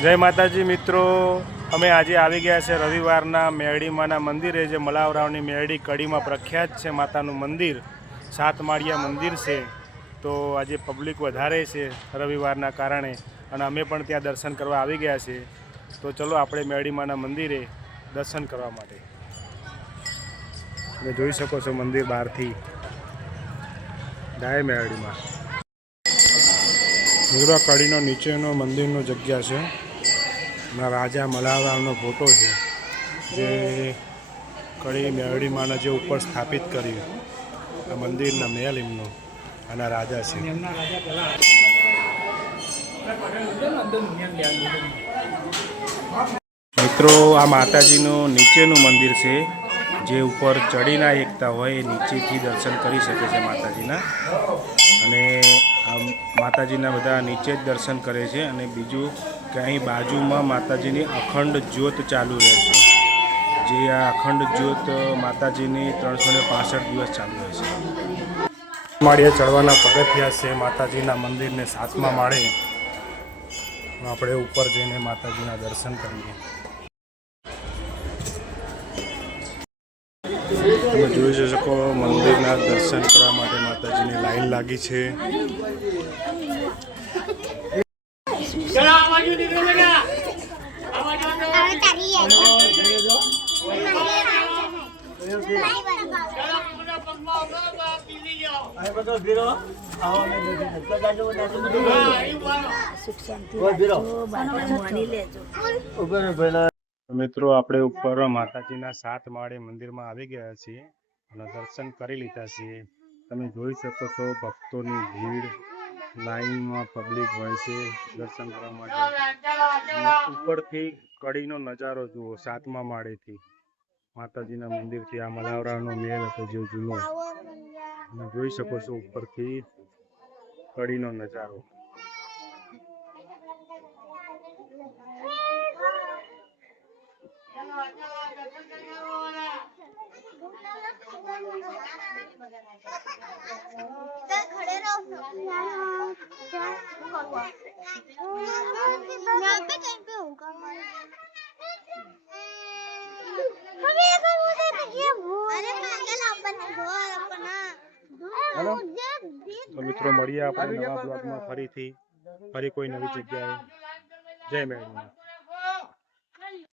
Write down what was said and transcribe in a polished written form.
જય માતાજી મિત્રો, અમે આજે આવી ગયા છે રવિવારના મેરડીમાના મંદિરે, જે મલાવરાવની મેરડી કડીમાં પ્રખ્યાત છે માતાનું મંદિર, 7 માળિયા મંદિર છે। તો આજે પબ્લિક વધારે છે રવિવારના કારણે, અને અમે પણ ત્યાં દર્શન કરવા આવી ગયા છે। તો ચલો આપણે મેરડીમાના મંદિરે દર્શન કરવા માટે। તમે જોઈ શકો છો મંદિર બહારથી જય મેરડીમાં। મિત્રો કડીનો નીચેનો મંદિરનો જગ્યા છે, રાજા મલાવરાવનો ફોટો છે, જે કડી મેરડીમાના જે ઉપર સ્થાપિત કર્યું આ મંદિરના મહેલ એમનો અને રાજા છે। મિત્રો આ માતાજીનું નીચેનું મંદિર છે, જે ઉપર ચડી ના એકતા હોય એ નીચેથી દર્શન કરી શકે છે માતાજીના, અને આ માતાજીના બધા નીચે જ દર્શન કરે છે। અને બીજું કે અહીં બાજુમાં માતાજીની અખંડ જ્યોત ચાલુ રહે છે, જે આ અખંડ જ્યોત માતાજીની 365 દિવસ ચાલુ રહે છે। માળિયા ચડવાના પગથિયા છે માતાજીના મંદિરને 7મા માળે। આપણે ઉપર જઈને માતાજીના દર્શન કરીએ। તમે જોઈ શકો મંદિરના દર્શન કરવા માટે માતાજીની લાઈન લાગી છે। મિત્રો આપણે ઉપર માતાજીના 7 માળે મંદિરમાં આવી ગયા છીએ અને દર્શન કરી લીધા છીએ। તમે જોઈ શકો છો ભક્તોની ભીડ, લાઈનમાં પબ્લિક હોય છે દર્શન કરવા માટે। ઉપરથી કડીનો નજારો જુઓ, 7મા માળેથી માતાજીના મંદિરથી આ મલાવરાવનો મહેલ હતો જે જૂનો, તમે જોઈ શકો છો ઉપરથી કડીનો નજારો। તો મિત્રો મળીએ આપણે નવા બ્લોગમાં ફરી કોઈ નવી જગ્યાએ। જય મેરડીમાં।